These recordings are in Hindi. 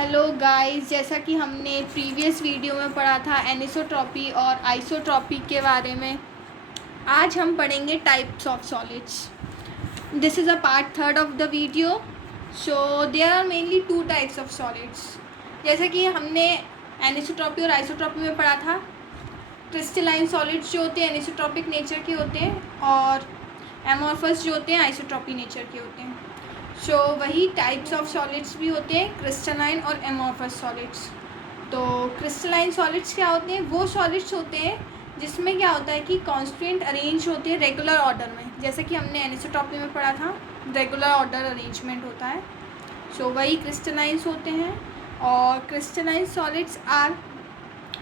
हेलो गाइस, जैसा कि हमने प्रीवियस वीडियो में पढ़ा था एनिसोट्रॉपी और आइसोट्रॉपी के बारे में, आज हम पढ़ेंगे types of solids. This is a part third of the video. So there are mainly two types of solids. जैसे कि हमने एनिसोट्रॉपी और आइसोट्रॉपी में पढ़ा था, क्रिस्टलाइन सॉलिड्स जो होते हैं एनिसोट्रॉपिक नेचर के होते हैं और एमॉर्फस जो होते हैं आइसोट्रॉपी नेचर के होते हैं। सो वही टाइप्स ऑफ सॉलिड्स भी होते हैं, क्रिस्टलाइन और एमॉर्फस सॉलिड्स। तो क्रिस्टलाइन सॉलिड्स क्या होते हैं? वो सॉलिड्स होते हैं जिसमें क्या होता है कि कॉन्स्टेंट अरेंज होते हैं रेगुलर ऑर्डर में, जैसे कि हमने एनिसोट्रॉपी में पढ़ा था, रेगुलर ऑर्डर अरेंजमेंट होता है। सो वही क्रिस्टलाइंस होते हैं। और crystalline solids are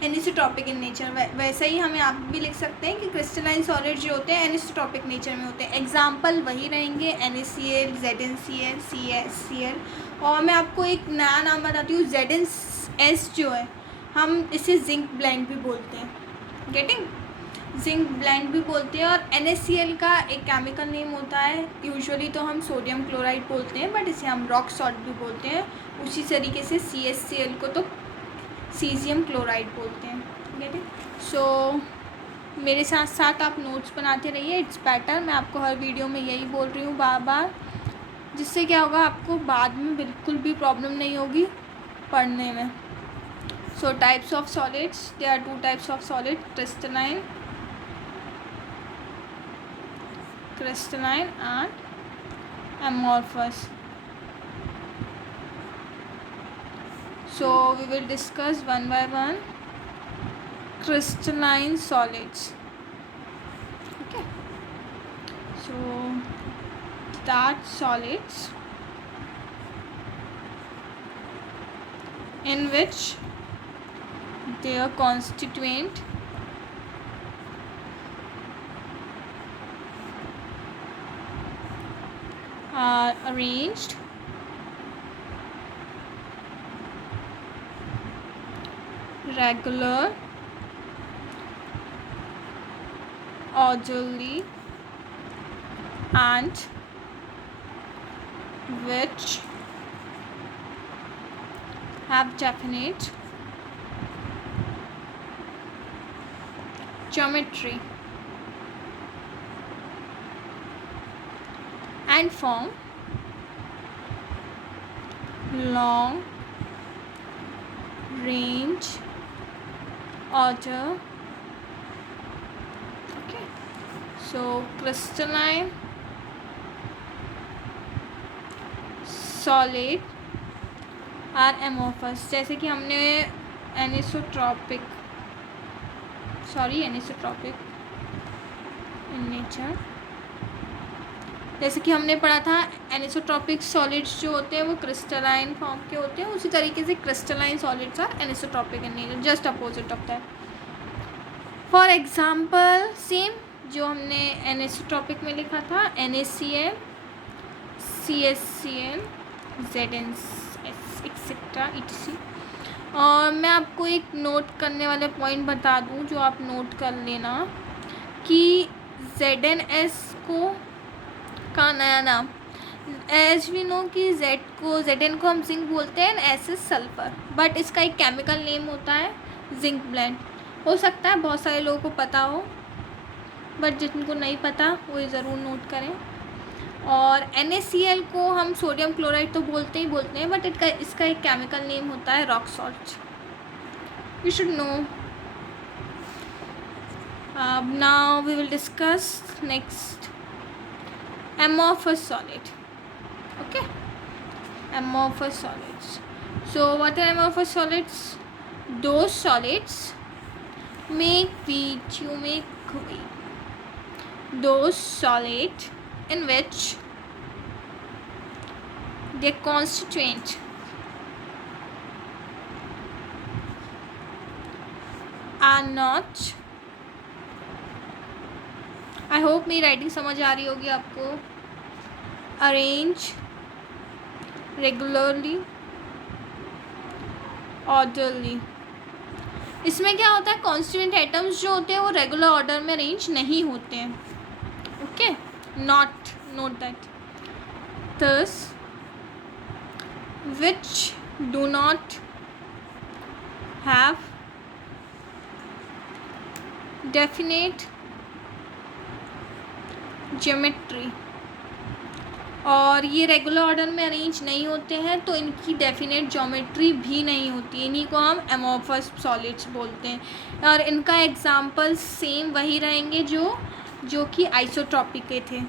anisotropic in nature. वैसे ही हमें आप भी लिख सकते हैं कि क्रिस्टलाइन सॉलिड जो होते हैं एनिसोट्रॉपिक नेचर में होते हैं। एग्जाम्पल वही रहेंगे NaCl, ZnCl, CaCl। और मैं आपको एक नया नाम बताती हूँ, ZnS जो है, हम इसे जिंक ब्लेंड भी बोलते हैं। गेटिंग? जिंक ब्लेंड भी बोलते हैं। और NaCl का एक केमिकल नेम होता है, यूजुअली तो हम सोडियम क्लोराइड बोलते हैं, बट इसे हम रॉक सॉल्ट भी बोलते हैं। उसी तरीके से CaCl को तो सीजियम क्लोराइड बोलते हैं। ठीक है? सो मेरे साथ साथ आप नोट्स बनाते रहिए, इट्स बेटर। मैं आपको हर वीडियो में यही बोल रही हूँ बार बार, जिससे क्या होगा, आपको बाद में बिल्कुल भी प्रॉब्लम नहीं होगी पढ़ने में। So types of solids, there are two types of solid, crystalline and amorphous. So we will discuss one by one crystalline solids. Okay. So that solids in which their constituent are arranged regular, orderly, and which have definite geometry and form long range order. Okay, so crystalline solid are amorphous. जैसे कि हमने एनिसोट्रॉपिक इन नेचर, जैसे कि हमने पढ़ा था एनिसोट्रॉपिक सॉलिड्स जो होते हैं वो क्रिस्टलाइन फॉर्म के होते हैं, उसी तरीके से crystalline solids are anisotropic in nature, just opposite of that. For example same जो हमने एनिसोट्रॉपिक में लिखा था, NaCl, CaCl, ZnS etcetera etc. और मैं आपको एक नोट करने वाले पॉइंट बता दूं जो आप नोट कर लेना कि ZnS को का नया नाम, एज वी नो कि Zn को हम जिंक बोलते हैं, एस इज सल्फर, बट इसका एक केमिकल नेम होता है जिंक ब्लेंड। हो सकता है बहुत सारे लोगों को पता हो, बट जिनको नहीं पता वो ज़रूर नोट करें। और NaCl को हम सोडियम क्लोराइड तो बोलते हैं, बट इसका एक केमिकल नेम होता है rock salt. You should know. Now we will discuss next amorphous solid. Okay, amorphous solids. So what are amorphous solids? Those solids those solids in which their constituent are not, I hope मेरी राइटिंग समझ आ रही होगी आपको, अरेंज रेगुलरली, ऑर्डरली। इसमें क्या होता है, कॉन्स्टिट्यूएंट एटम्स जो होते हैं वो रेगुलर ऑर्डर में अरेंज नहीं होते हैं। Okay, note that. Thus which do not have definite geometry, और ये रेगुलर ऑर्डर में अरेंज नहीं होते हैं तो इनकी डेफिनेट ज्योमेट्री भी नहीं होती। इन्हीं को हम एमोर्फस सॉलिड्स बोलते हैं। और इनका एग्जांपल सेम वही रहेंगे जो कि आइसोट्रॉपिक के थे।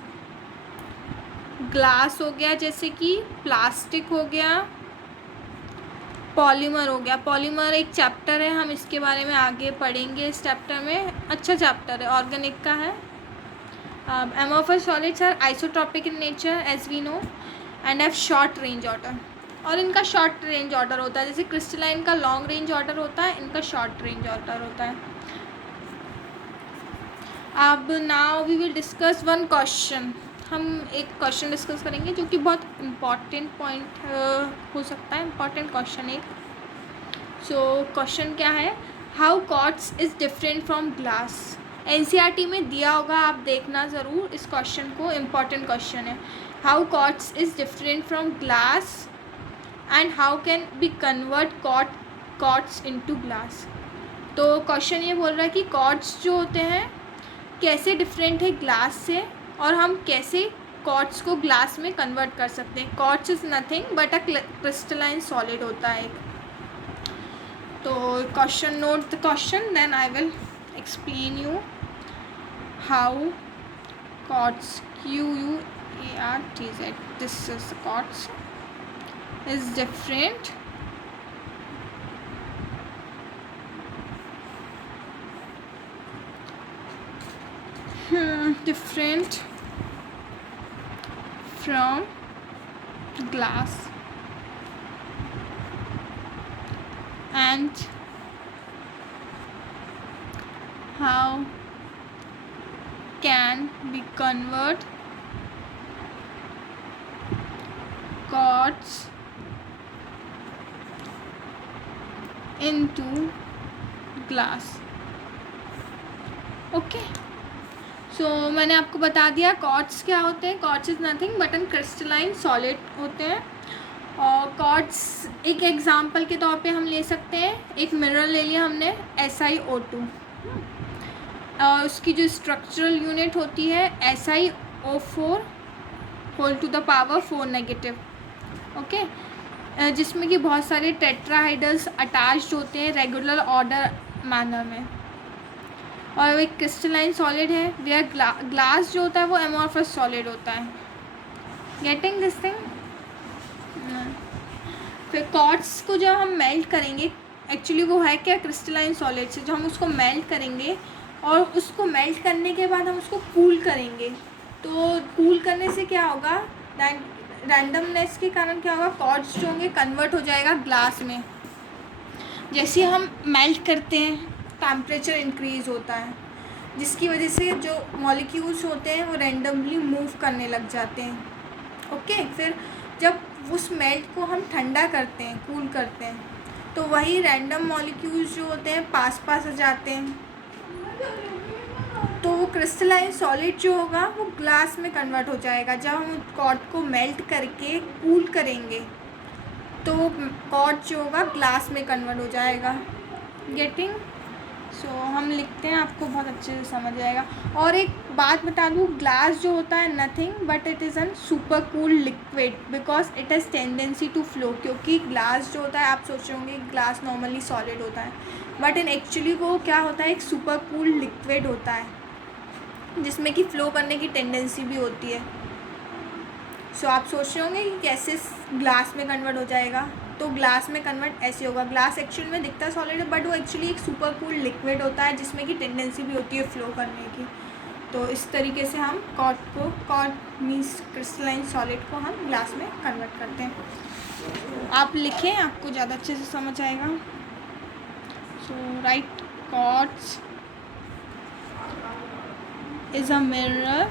ग्लास हो गया, जैसे कि प्लास्टिक हो गया, पॉलीमर हो गया। पॉलीमर एक चैप्टर है, हम इसके बारे में आगे पढ़ेंगे इस चैप्टर में। अच्छा चैप्टर है, ऑर्गेनिक का है। Amorphous solids are isotropic in nature as we know and have short range order, और इनका शॉर्ट रेंज ऑर्डर होता है। जैसे क्रिस्टलाइन का लॉन्ग रेंज ऑर्डर होता है, इनका शॉर्ट रेंज ऑर्डर होता है। अब now we will discuss one question. हम एक क्वेश्चन डिस्कस करेंगे जो कि बहुत इम्पॉर्टेंट पॉइंट हो सकता है, इम्पॉर्टेंट क्वेश्चन एक। सो क्वेश्चन क्या है, how quartz is different from glass. NCERT में दिया होगा, आप देखना ज़रूर इस क्वेश्चन को, इम्पॉर्टेंट क्वेश्चन है। How quartz is different from glass and how can be convert quartz into glass. तो क्वेश्चन ये बोल रहा है कि क्वार्ट्ज जो होते हैं कैसे डिफरेंट है ग्लास से, और हम कैसे क्वार्ट्ज को ग्लास में कन्वर्ट कर सकते हैं। Quartz is nothing but a crystalline solid होता है एक। तो question, note the question, then I will explain you how quartz, QUARTZ, this is quartz, is different different from glass and how can we convert quartz into glass। Okay, so मैंने आपको बता दिया क्वार्ट्ज क्या होते हैं। Quartz is nothing but an crystalline solid होते हैं। और क्वार्ट्ज एक एग्जांपल के तौर पे हम ले सकते हैं, एक मिनरल ले लिया हमने SiO2, और उसकी जो स्ट्रक्चरल यूनिट होती है SiO4 whole to the power 4 negative. Okay, जिसमें कि बहुत सारे टेट्राहाइड्रल्स अटैच्ड होते हैं रेगुलर ऑर्डर मैनर में, और एक क्रिस्टलाइन सॉलिड है। वेयर ग्लास जो होता है वो एमोर्फस सॉलिड होता है। Getting this thing. फिर क्वार्ट्ज को जब हम मेल्ट करेंगे, एक्चुअली वो है क्या, क्रिस्टलाइन सॉलिड से जो हम उसको मेल्ट करेंगे, और उसको मेल्ट करने के बाद हम उसको कूल करेंगे। तो कूल करने से क्या होगा, रैंडमनेस के कारण क्या होगा, क्वार्ट्ज जो होंगे कन्वर्ट हो जाएगा ग्लास में। जैसे हम मेल्ट करते हैं टेम्परेचर इंक्रीज़ होता है, जिसकी वजह से जो मॉलिक्यूल्स होते हैं वो रैंडमली मूव करने लग जाते हैं। ओके, फिर जब उस मेल्ट को हम ठंडा करते हैं, कूल करते हैं, तो वही रैंडम मॉलिक्यूल्स जो होते हैं पास आ जाते हैं। तो वो क्रिस्टलाइन सॉलिड जो होगा वो ग्लास में कन्वर्ट हो जाएगा। जब हम क्वार्ट्ज को मेल्ट करके कूल करेंगे तो क्वार्ट्ज जो होगा ग्लास में कन्वर्ट हो जाएगा। गेटिंग। सो हम लिखते हैं, आपको बहुत अच्छे से समझ आएगा। और एक बात बता दूँ, ग्लास जो होता है nothing but it is an super cool liquid because it has tendency to flow. क्योंकि ग्लास जो होता है, आप सोच रहे होंगे ग्लास नॉर्मली सॉलिड होता है, बट इन एक्चुअली वो क्या होता है, एक सुपर कूल लिक्विड होता है जिसमें कि फ़्लो करने की टेंडेंसी भी होती है। सो आप सोच रहे होंगे कि कैसे ग्लास में कन्वर्ट हो जाएगा। तो ग्लास में कन्वर्ट ऐसे होगा, ग्लास एक्चुअल में दिखता है सॉलिड है बट वो एक्चुअली एक सुपर कूल लिक्विड होता है जिसमें कि टेंडेंसी भी होती है फ़्लो करने की। तो इस तरीके से हम क्वार्ट्ज मीन्स क्रिस्टलाइन सॉलिड को हम ग्लास में कन्वर्ट करते हैं। आप लिखें, आपको ज़्यादा अच्छे से समझ आएगा। So right, quartz is a mineral.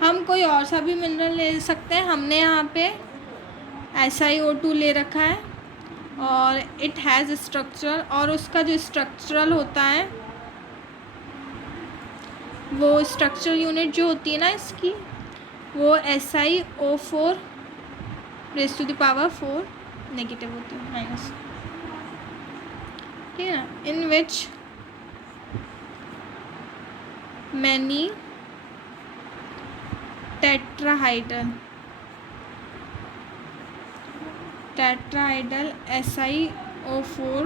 हम कोई और सा भी मिनरल ले सकते हैं। हमने यहाँ पे SiO2 ले रखा है और इट हैज़ स्ट्रक्चर, और उसका जो स्ट्रक्चरल होता है वो स्ट्रक्चरल यूनिट जो होती है ना इसकी, वो SiO4 raise to the power 4 negative होती है, माइनस, ठीक है ना। In which many tetrahedral SiO4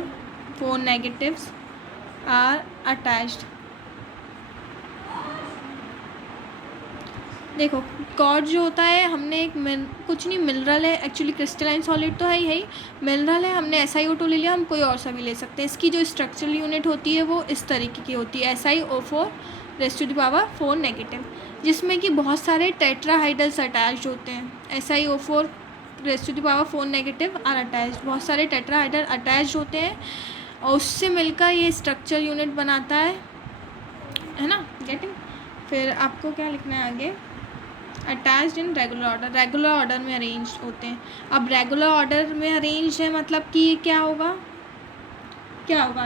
4 negatives are attached। देखो कॉर्ड जो होता है, हमने एक कुछ नहीं, मिनरल है एक्चुअली, क्रिस्टलाइन सॉलिड तो है ही मिनरल है, हमने SiO2 ले लिया, हम कोई और सा भी ले सकते हैं। इसकी जो स्ट्रक्चरल यूनिट होती है वो इस तरीके की होती है, SiO4 raise to the power 4 negative, जिसमें कि बहुत सारे टेट्राहाइड्रल्स अटैच्ड होते हैं। SiO4 raise to the power 4 negative are attached, बहुत सारे टेट्राहाइड्रल अटैच्ड होते हैं और उससे मिलकर ये स्ट्रक्चर यूनिट बनाता है ना, गेटिंग। फिर आपको क्या लिखना है आगे, अटैच्ड इन रेगुलर ऑर्डर में अरेंज होते हैं। अब रेगुलर ऑर्डर में अरेंज है मतलब कि ये क्या होगा,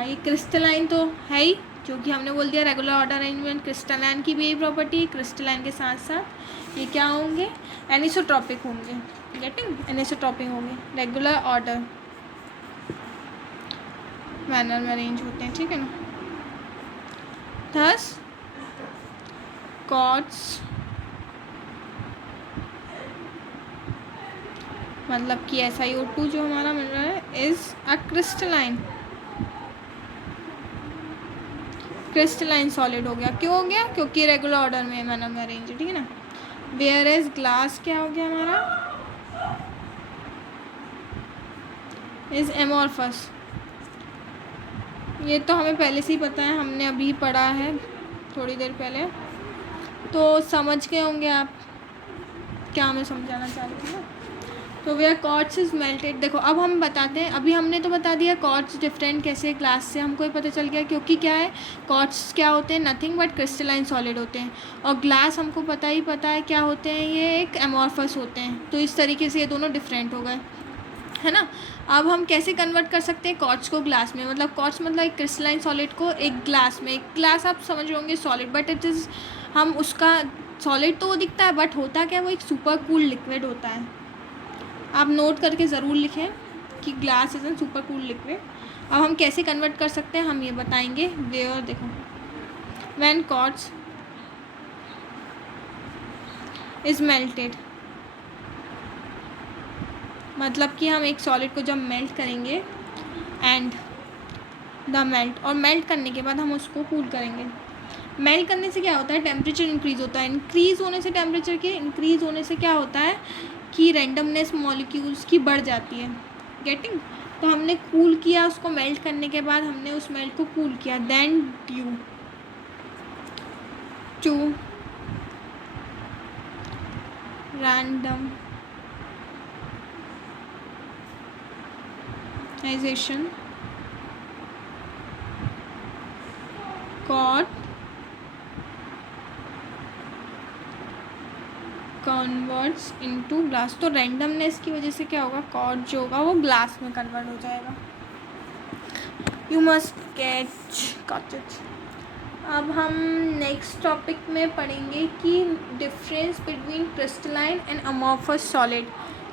ये क्रिस्टलाइन तो है ही, जो कि हमने बोल दिया रेगुलर ऑर्डर अरेंजमेंट, क्रिस्टलाइन की भी यही प्रॉपर्टी है। क्रिस्टलाइन के साथ साथ ये क्या होंगे, एनिसोट्रॉपिक होंगे, गेटिंग, एनिसोट्रॉपिक होंगे, रेगुलर ऑर्डर मैनर में अरेंज होते हैं, ठीक है ना। थस कॉर्ड्स मतलब कि SiO2 जो हमारा मिल रहा है इज़ अ क्रिस्टलाइन सॉलिड हो गया। क्यों हो गया, क्योंकि रेगुलर ऑर्डर में मैनर में अरेंज है, ठीक है ना। वेयर एज ग्लास क्या हो गया हमारा, इज एमॉर्फस। ये तो हमें पहले से ही पता है, हमने अभी पढ़ा है थोड़ी देर पहले, तो समझ गए होंगे आप क्या मैं समझाना चाह रही हूँ ना। तो वेयर क्वार्ट्ज इज मेल्टेड, देखो अब हम बताते हैं, अभी हमने तो बता दिया क्वार्ट्ज डिफरेंट कैसे, ग्लास से हमको ही पता चल गया, क्योंकि क्या है क्वार्ट्ज क्या होते हैं, नथिंग बट क्रिस्टलाइन सॉलिड होते हैं, और ग्लास हमको पता है क्या होते हैं, ये एक एमॉर्फस होते हैं। तो इस तरीके से ये दोनों डिफरेंट हो गए, है ना। अब हम कैसे कन्वर्ट कर सकते हैं क्वार्ट्ज को ग्लास में, मतलब क्वार्ट्ज मतलब एक क्रिस्टलाइन सॉलिड को एक ग्लास में, एक ग्लास आप समझ रहे होंगे सॉलिड, बट इट इज़, हम उसका सॉलिड तो वो दिखता है बट होता क्या, वो एक सुपर कूल लिक्विड होता है। आप नोट करके ज़रूर लिखें कि glass is an super cool liquid. अब हम कैसे कन्वर्ट कर सकते हैं हम ये बताएंगे। वेयर, देखो व्हेन क्वार्ट्ज इज़ मेल्टेड, मतलब कि हम एक सॉलिड को जब मेल्ट करेंगे एंड द मेल्ट, और मेल्ट करने के बाद हम उसको कूल करेंगे। मेल्ट करने से क्या होता है, टेम्परेचर इंक्रीज़ होता है। इंक्रीज़ होने से, टेम्परेचर के इंक्रीज़ होने से क्या होता है कि रैंडमनेस मॉलिक्यूल्स की बढ़ जाती है, गेटिंग। तो हमने कूल किया, उसको मेल्ट करने के बाद हमने उस मेल्ट को कूल किया, then due to randomization quartz converts into glass. तो रैंडमनेस की वजह से क्या होगा, कॉर्ड जो होगा वो ग्लास में कन्वर्ट हो जाएगा। You must got it. अब हम नेक्स्ट टॉपिक में पढ़ेंगे कि difference between crystalline and amorphous solid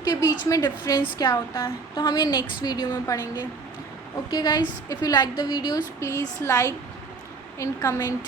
के बीच में डिफरेंस क्या होता है, तो हम ये नेक्स्ट वीडियो में पढ़ेंगे। Okay guys, if you like the videos please like and comment.